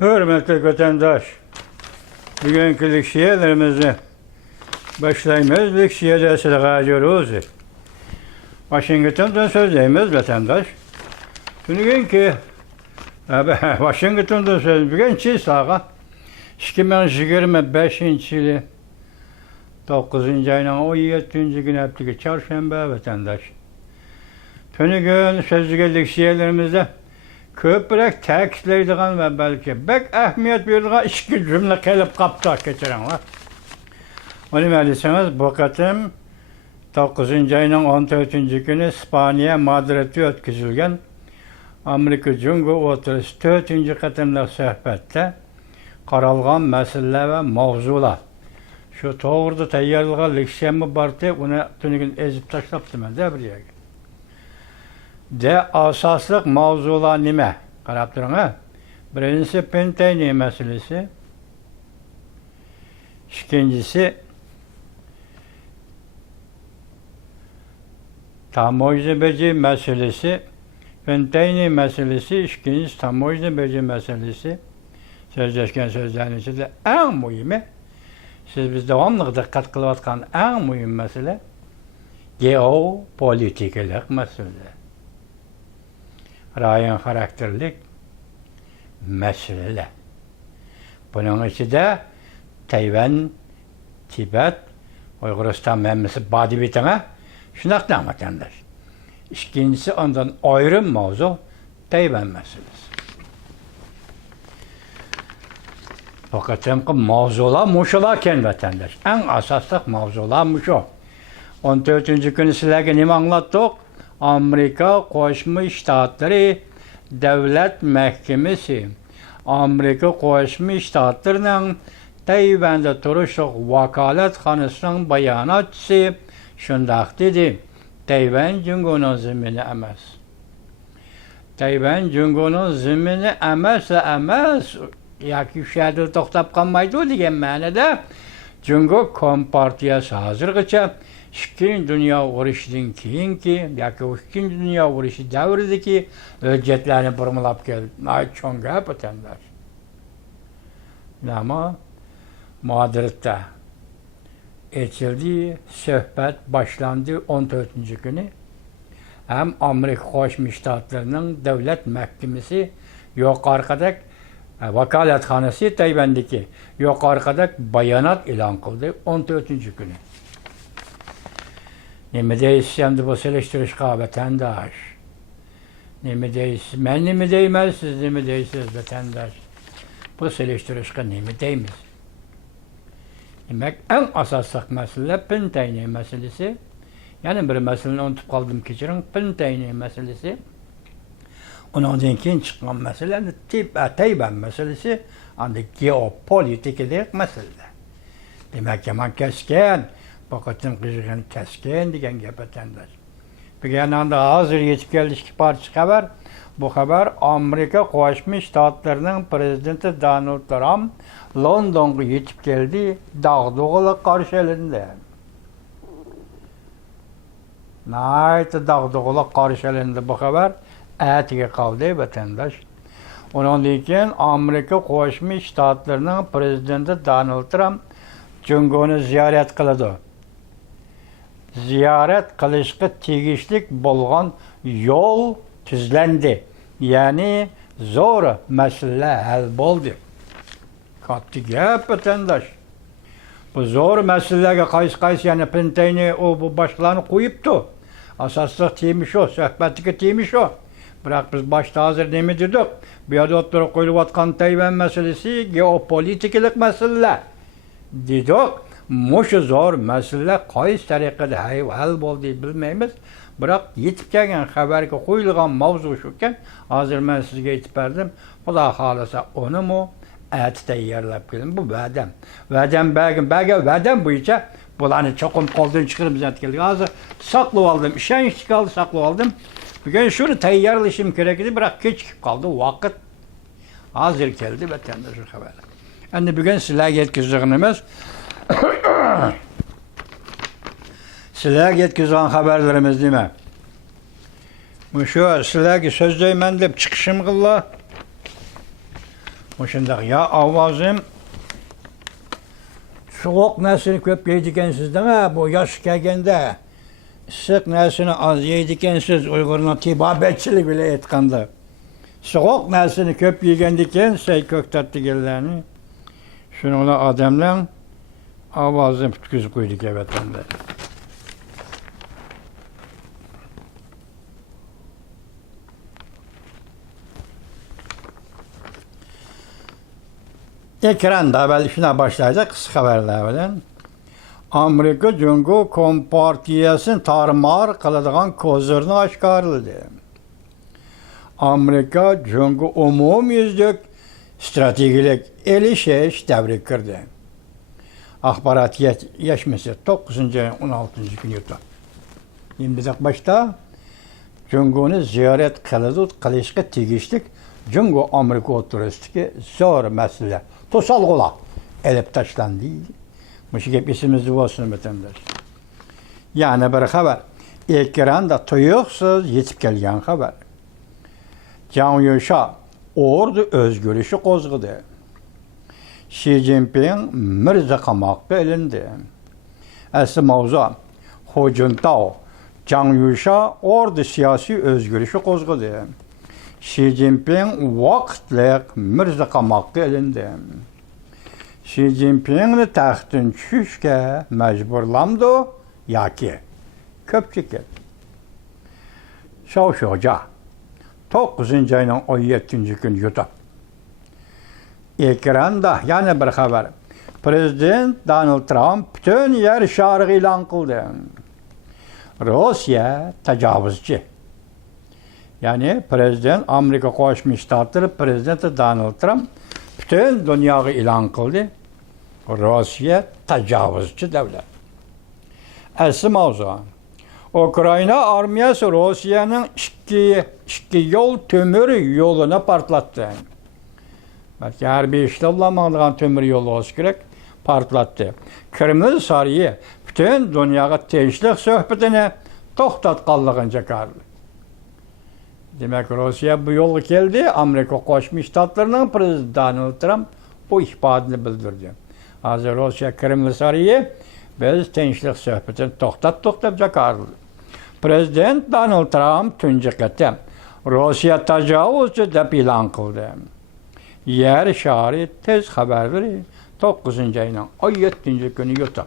Hürmetli vatandaş, bugünkü liksiyelerimizi başlayımız liksiye dersine gayıyoruz. Washington'dan sözleyimiz vatandaş. Bugünkü Washington'dan söz bugünkü sağa 2025 yılı 9. ayının 17. günü hafta çarşamba vatandaş. Bugün sözlüğü liksiyelerimizde köpürek tekistleydiğin ve belki bek ehmiyet verildiğin iki cümle kelip kapta geçirenler. Onu bilirsiniz, bu katım 9. ayının 14. günü İspanya Madrid'de ötküzülgen Amerika Cumhuriyeti oturusu 4. katımda sohbette qaralğan mesele ve mavzular. Şu doğruda tayyarlığa liksiyemi bardı, onu tünükün ezip taşlaptım ben de bir yere. De asaslık mavzular nime? Qarab durun ha. Birincisi Pentayne meselesi. İkincisi tamoyna beci meselesi. Pentayne meselesi, ikincisi tamoyna beci meselesi. Sözleşken sözlerin içinde en mühimi, siz biz devamlı dikkat kılıvatkan en mühim mesele geopolitikalık mesele. Rayon karakterlik mesele. Bunun içinde Tayvan, Tibet, Uyguristan memlesi badi bitene şunaktan vatandaş. İkincisi ondan ayrım mavzu Tayvan meselesi. Fakat hem ki mavzular muşularken vatandaş. En asaslık mavzular muşu. 14. günü sizlerge nime anlattık? Amerika Koşmuş Ştatları Devlet Mahkemesi Amerika Koşmuş Ştatlarının Tayvan'da turuşluq vakaletxanasının bayanatçısı şundaq dedi. Tayvan Cumhuriyeti'nin zimini emas. Tayvan Cumhuriyeti'nin zimini emas. Yaki şəhərdə toxtab qalmaydı o degen mənada Cumhuriyet Kompartiyası hazırgıça İkinci Dünya Uğraşı'dan keyinki, yaki o İkinci Dünya Uğraşı devrideki ölçetlerini burmulap geldi. Ay çoğun gap vatandaş. Ama Madrid'de geçildi, söhbet başlandı 14. günü. Hem Amerika Koşmuş Ştatlarının Devlet Mahkemesi yok arkadaki vakaletxanası Tayvan'daki yok arkadaki bayanat ilan kıldı 14. günü. Nime deyişsem bu seleştirişka vatandaş. Nime deyişsem, ben nime değmez, siz nime deyişsiniz vatandaş. Bu seleştirişka nime değmez. Demek en asaslık mesele Pentayne meselesi. Yani bir meselenin unutup kaldım geçirin, Pentayne meselesi. Ondan keyin çıkan mesele Tayvan meselesi, anda geopolitikalık mesele. Demek yaman kesken, bakatın kızıgın kesken degen gap vatandaş. Bir yandan hazır yetip geldi ki parça haber. Bu haber Amerika Koşmuş Ştatlarının prezidenti Donald Trump London'a yetip geldi dağdığıyla karşılığında. Nayet dağdığıyla karşılığında bu haber etiye kaldı vatandaş. Onun için Amerika Koşmuş Ştatlarının prezidenti Donald Trump Cumhuriyetini ziyaret kıldı. Ziyaret kılışkı tegişlik bolğan yol tüzlendi. Yani zor mesele hal boldu. Kattı gap vatandaş. Bu zor meselelere qaysi yani Pentayne o bu başlarını koyuptu. Asaslık teymiş o, sohbetlik teymiş o. Bırak biz başta hazır nemi dedik. Bir adı oturup koyuluvatkan Tayvan meselesi geopolitikalık mesele. Dedik. Muşu zor mesele qaysi tariqada hal boldu bilmeymiz. Bırak yetip gelgen haberge koyulgan mavzu şuken hazır ben sizge yetip verdim. O da halasa onu mu eti tayyarlap gelin. Bu vadem. Vadem boyunca bulanı çokum kolduğunu çıkırım zaten. Hazır saklı aldım. İşen işçi kaldı saklı aldım. Bugün şunu tayyarlaşım gerekli. Bırak geç kaldı vakit. Hazır geldi vatandaşın haberi. Yani bugün silah yetkizdiğimiz silah yetkizdiğin haberlerimiz değil mi? Bu şu silah ki sözdeyim ben de çıkışım kılla. Oşundaq ya avazım soğuk nəsini köp yeydikensiz deme bu yaş kelgende. Sık nəsini az yeydikensiz Uygur'un tibabetçilik bile etkanda. Soğuk nəsini köp yegendiken şey köktatdı gellerini. Şununla adamla avazım tutkuz koyduk evet onda. Ekranda belki şuna başlayacak kısa haberlerden. Amerika Cumhuriyet Kompartiyası'nın tarmar kılıdığın kozlarını aşkarladı. Amerika Cumhuriyet umumyüzlük stratejilik elişeş tebrik kırdı. Akbarat yaşması 9. 16. gün yutu. Şimdi başta Cumhuriyet'i ziyaret kılışkı tegişlik Cumhuriyet Amerika oturistiki zor mesele. Tosal ola elip taşlandı. Müşük hep isimizde olsun vatandaş. Yani bir haber. Ekranda tuyuksuz yetip gelgen haber. Can Yuşa ordu özgürlüşü kozgudu. Xi Jinping Mirza qamakta elindi. Asli mavzu Hu Jintao Can Yuşa ordu siyasi özgürlüşü kozgudu. Xi Jinping vaqtliq Mirza qamakta elindi. Xi Jinpingni taxtdan tushishga majburlamdi yoki ko'pchilik. Shoshoja 9. ayning 17. kuni YouTube. Ekranda yana bir xabar. Prezident Donald Trump butun yer shariga e'lon qildi. Rossiya tajovuzchi. Yani Prezident Amerika Qo'shma Shtatlari prezidenti Donald Trump bütün dunyoga e'lon qildi. Rossiya tajovuzchi davlat. Asli mavzu. Ukraina armiyasi Rossiyaning ikki yo'l temir yo'lini portlatdi. Belki harbiy ishlanmagan temir yo'l olsa kerak, portlatdi. Kreml sarayı bütün dunyoga tinchlik suhbatini to'xtatganligini ko'rdi. Demek Rossiya bu yo'lga keldi. Amerika Qo'shma Shtatlarining prezidenti Donald Trump bu ifodani bildirdi. Hozir Rossiya Kreml sarayı biz tinchlik suhbatini to'xtatib jakardi. Prezident Donald Trump tunji qatam Rossiya tajovuzchi deb e'lon qildi. Yer shari tez xabarlari 9. ayning 17. kuni YouTube.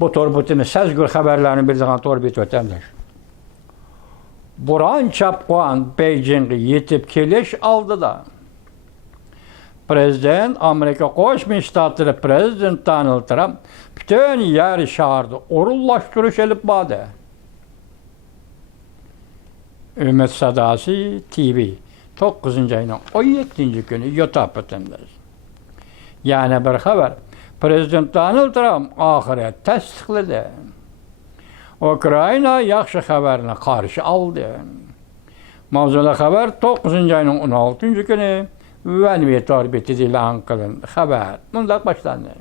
Bu torbutimiz sezgür haberlerini bir zaman torbit ötemdir. Buran Çapqan Beijing'e yetip kelish oldida Prezident Amerika Qo'shma Shtatlari prezidenti Donald Trump bütün yer sharni o'rinlashtirish olib bordi. Ümit Sadasi TV 9. ayning 17. kuni YouTube ötemdir. Yani bir haber. Prezident Donald Trump oxirat tasdiqladi. Ukraina yaxshi xabarni qarshi oldi. Mavzuli xabar 9. ayning 16. kuni Vanve torbetida e'lon qilindi. Xabar bunday boshlandi.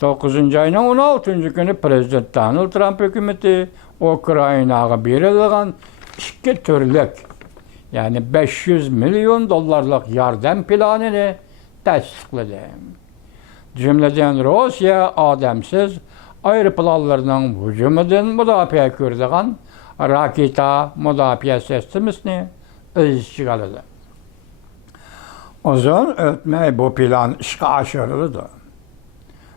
9. ayning 16. kuni Prezident Donald Trump hukumati Ukrainaga berilgan ikki turlik, yani 500 milyon dollarlık yardım planını tasdiqladi. Cümleden Rossiya odamsiz aeroplanlarının hücumundan müdafiə ko'radigan raketa müdafiə sistemasini o'z ichiga oladi. Uzun o'tmay bu plan ishga oshirildi.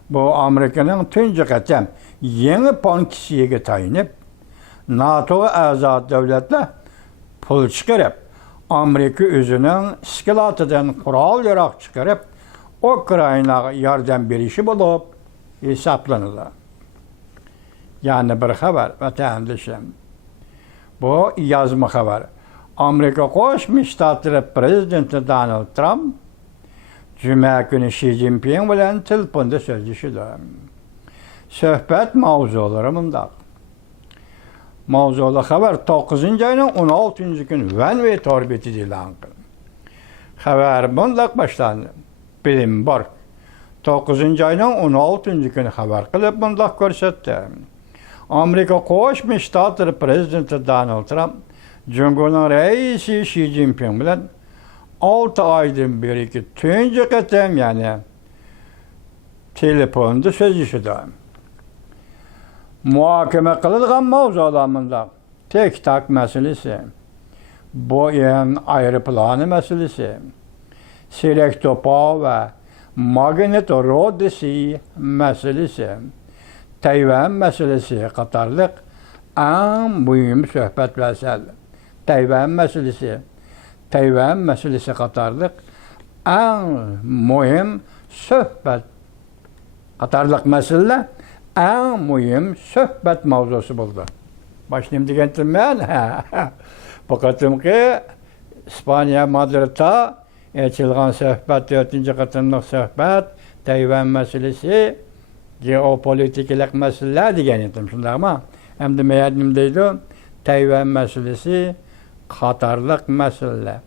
Bu Amerikaning tunji qatam yangi ponksiyasiga tayinib, NATO a'zo davlatlar pul chiqarib, Amerika o'zining iskilatidan qurol-yarog' chiqarib, Ukrainaga yordam berishi bo'lib hisoblanadi. Yani bir haber vatandaşım. Bu yazma haber. Amerika Qo'shma Shtatlari prezidenti Donald Trump Cuma günü Xi Jinping bilan telefonda so'zlashdi. Suhbat mavzulari bundaq. Mavzuli xabar 9. ayning 16. kuni Vanve torbetida e'lon qilindi. Xabar bundaq boshlandi. Bloomberg 9. ayning 16. kuni xabar qilib bundaq ko'rsatdi. Amerika Qo'shma Shtatlari prezidenti Donald Trump Cumhuriyet reisi Xi Jinping bilan 6 aydan beri tunji qatam yani telefonda sözleşidim. Muhakeme kılıngan mavzularında tek tak meselesi, Boeing aeroplanı meselesi, Selektopa ve Magnetorodisi meselesi, Tayvan meselesi qatarlıq en mühim söhbət məsəl. Tayvan meselesi qatarlıq en mühim söhbət qatarlıq məsələ en mühim söhbət mavzusu buldu. Başlayayım degendim ben. Bakatım ki İspanya Madrid'da açılgan söhbət, 4. qatımlıq söhbət, Tayvan meselesi, geopolitiklik meseleler degendim şimdi ama hem de meğerdimdeydi Tayvan meselesi qatarlıq mesele.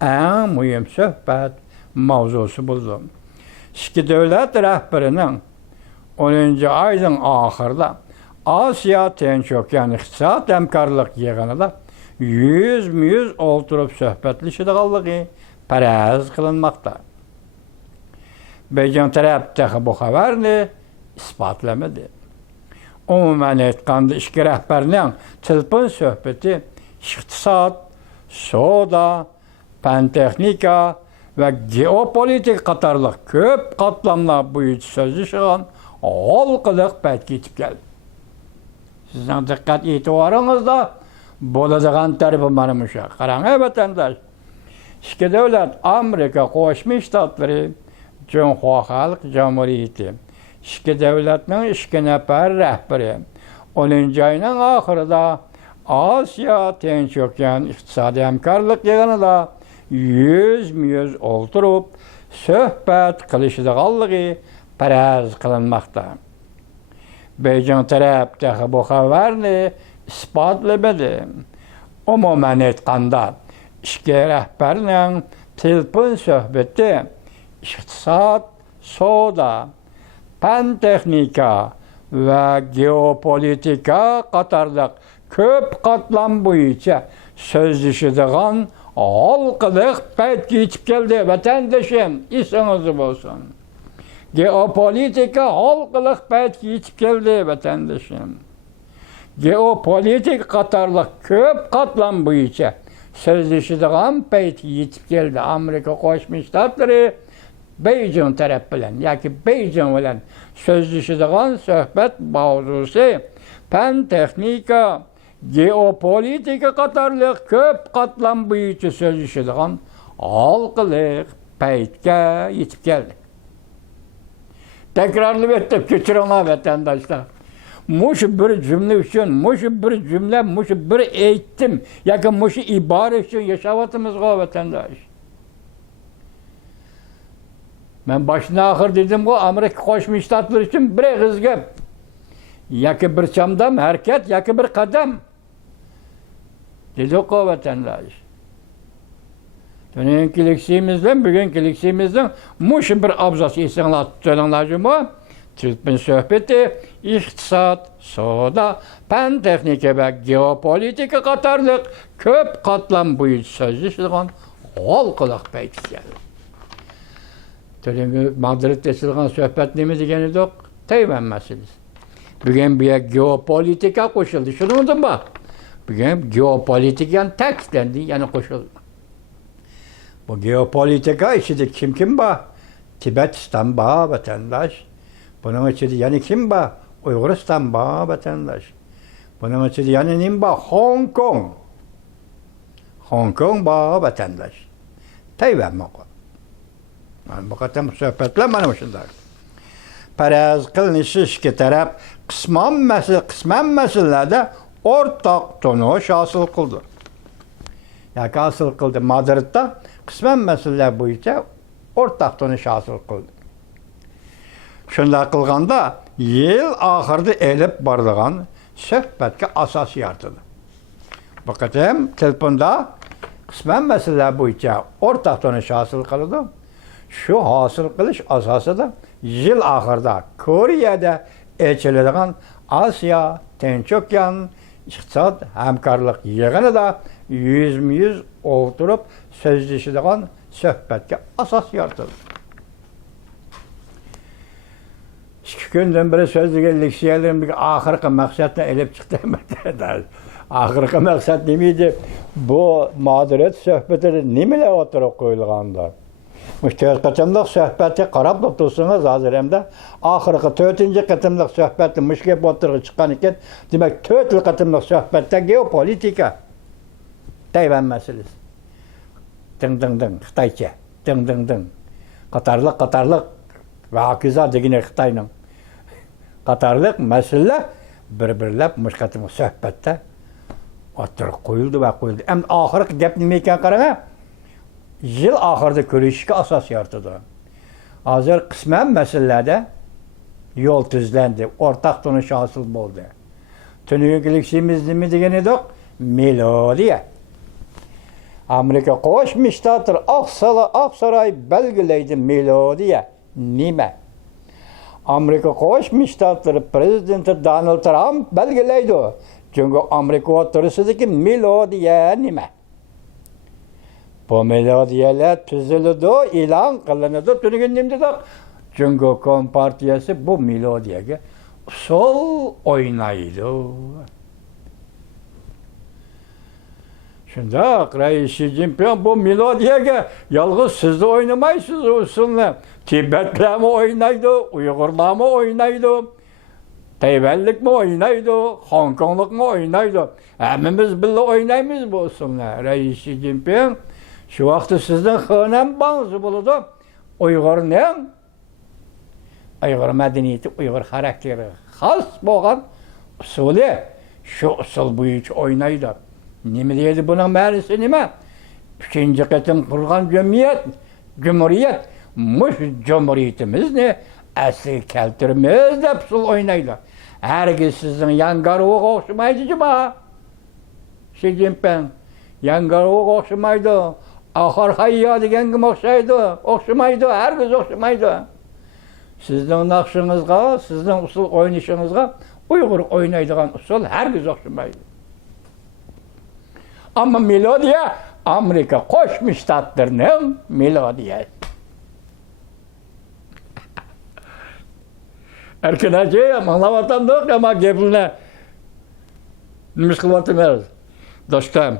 En mühim söhbət mavzusu buldum. İki devlet rəhbərinin 10. ayın ahırda Asya Tinçokyan İqtisad Həmkarlıq yığınında 100 oturup söhbətləşidiği pərəz qılınmaqda. Beijing tərəfdəki bu xəbərini isbatləmədi. Umumən etqanda iki rəhbərinin telefon söhbəti iqtisad, soda, pən-texnika və geopolitik qatarlıq köp qatlamlar boyunca sözləşən halqılıq bət geçib gəldi. Sizin diqqət etibarınızda bolacağın tərəfi mənimuşa. Qaranı vətəndaş, iki dövlət Amerika Qoşmuş Ştatları Cumhur Xalq Cumhuriyyəti iki dövlətin iki nəfər rəhbəri 10. ayının axırında Asya Tinçokyan İqtisadi Həmkarlıq yığınında 100 oturup söhbət qilishdiği pərəz qılınmaqda. Beijing tərəfdəki bu xəbərini isbatləmədi. Umumən etqanda iki rəhbərinin telefon söhbəti iqtisad, soda, pən-texnika və geopolitika qatarlıq köp qatlam boyunca sözləşidiğin halqılıq bət geçib gəldi. Vətəndaşım, isiniz olsun. Geopolitika halqılıq bət geçib gəldi, vətəndaşım. Geopolitik qatarlıq köp qatlam boyunca sözləşidiğin bət geçib gəldi. Amerika Qoşmuş Ştatları Beijing tərəf bilən, yəni Beijing bilən sözləşidiğin söhbət mavzusu pən-texnika, geopolitika qatarlıq köp qatlam boyunca sözləşidiğin halqılıq bətə yetib gəldi. Tekrarlı ettim, keçirin vətəndaşlar. Muşu bir cümle üçün, muşu bir cümle, muşu bir eğitim, yakın muşu ibare üçün yaşavatımız vətəndaş. Ben başına ahır dedim o Amerika Qoşmuş Ştatları için bir hızgıp. Yakı bir çamdam hareket, yakı bir kadem. Dedik o vətəndaş. Dünenki liksiyimizden, bugünkü liksiyimizden muşu bir abzası insanlar tutulanlarcım o. Tülpün söhbəti iqtisad, soda, pən-texnika və geopolitika qatarlıq köp qatlam boyunca sözləşidiğin halqılıq bəyt gəlir. Tülünü Madrid'də açılğan söhbət nemi degenidik? Tayvan meselesi. Bugün bir geopolitika qoşuldu. Şunu unutun bak. Bugün geopolitikanın təklendi, yani qoşuldu. Bu geopolitika içinde kim var? Tibetistan var vətəndaş. Bunun içinde yani kim var? Uyguristan var vətəndaş. Bunun içinde yani kim var? Hong Kong. Hong Kong var vətəndaş. Tayvan var. Yani bu kadar söhbətlər mənim işimdə. Pərəz qılınışı iki tərəf qismən məsələlərdə ortaq tonuş hasıl qıldı. Yani hasıl qıldı Madrid'də qismən məsələlər boyunca ortaq tonuş hasıl qıldı. Şunda qılğanda yıl axırda elib bardığan söhbətə asas yaratıdı. Bu kadar telefonda qismən məsələlər boyunca ortaq tonuş hasıl qıldı. Şu hasıl qılış asası da yıl axırda Kore'de elçilediğin Asya Tinçokyan İqtisad Həmkarlıq yığını da 100 oturup sözleşidiğin söhbətə əsas yaratılır. 2 gündən beri sözlüge leksiyelerin bir ahırkı məqsədlə elib çıxdı. Ahırkı məqsəd demeydi, bu mağduriyet söhbətləri nemələ oturuq qoyulğanda. Müştəq qatımlıq söhbəti qarab tutulsunuz hazır həm də ahırkı 4-cü qatımlıq söhbəti müşkep oturuq çıxan iken, demək 4 qatımlıq söhbətdə geopolitika Tayvan məsələsi. Dın dın dın, Xitayca, dın dın dın. Qatarlıq ve Akizar degine Xitay'nın Qatarlıq məsələ bir-birləb müşkatımız söhbətdə oturuq qoyuldu ve qoyuldu. Hem ahırkı gep nemeyken qarağa, yıl ahırda görüşke asas yaratıdı. Hazır kısmen meselelerde yol tüzlendi, ortak tanış hasıl oldu. Tünüyünkülüksimiz mi degeni dok? Melodiya. Amerika Qo'shma Shtatlar Oqsaroy belgilaydi melodiya. Nima? Amerika Qo'shma Shtatlari prezidenti Donald Trump belgilaydi. Çünkü Amerika o'rtasidagi melodiya nima? Bu melodiyalar tuziladi, e'lon qilinadi, tugaganimda Çünkü Kompartiyasi bu melodiyaga usul o'ynaydi. Şundaq, Reis Xi Jinping bu melodiyaga yalnız siz de oynamaysiz usulni. Tibetler mi oynaydı, Uygurlar mı oynaydı, Tayvanlık mı oynaydı, Hong Kongluk mu oynaydı. Hemimiz birlikte oynayımız bu usulni. Reis Xi Jinping şu vakti sizden xönem bağınızı buludu. Uygur'un Uygur medeniyeti, Uygur karakteri xas boğan usulü, şu usul boyunca oynaydı. Nime deydi bunun mərisi nime? 2. qatım kurgan cumhuriyet, muş cumhuriyetimizni əsli keltirimiz de usul oynaydı. Herkes sizin yangarığı oxşumaydı cıma. Xi Jinping yangarığı oxşumaydı. Ahır hayya degen kim oxşumaydı, herkes oxşumaydı. Sizden nakşınızga, sizden usul oynayışınızga Uygur oynaydıgan usul herkes oxşumaydı. Ama melodiya Amerika Qo'shma Shtatlarning melodiyasi. Erkenacı anlavatandıq ama gepini nimiz qılavatımız. Dostum,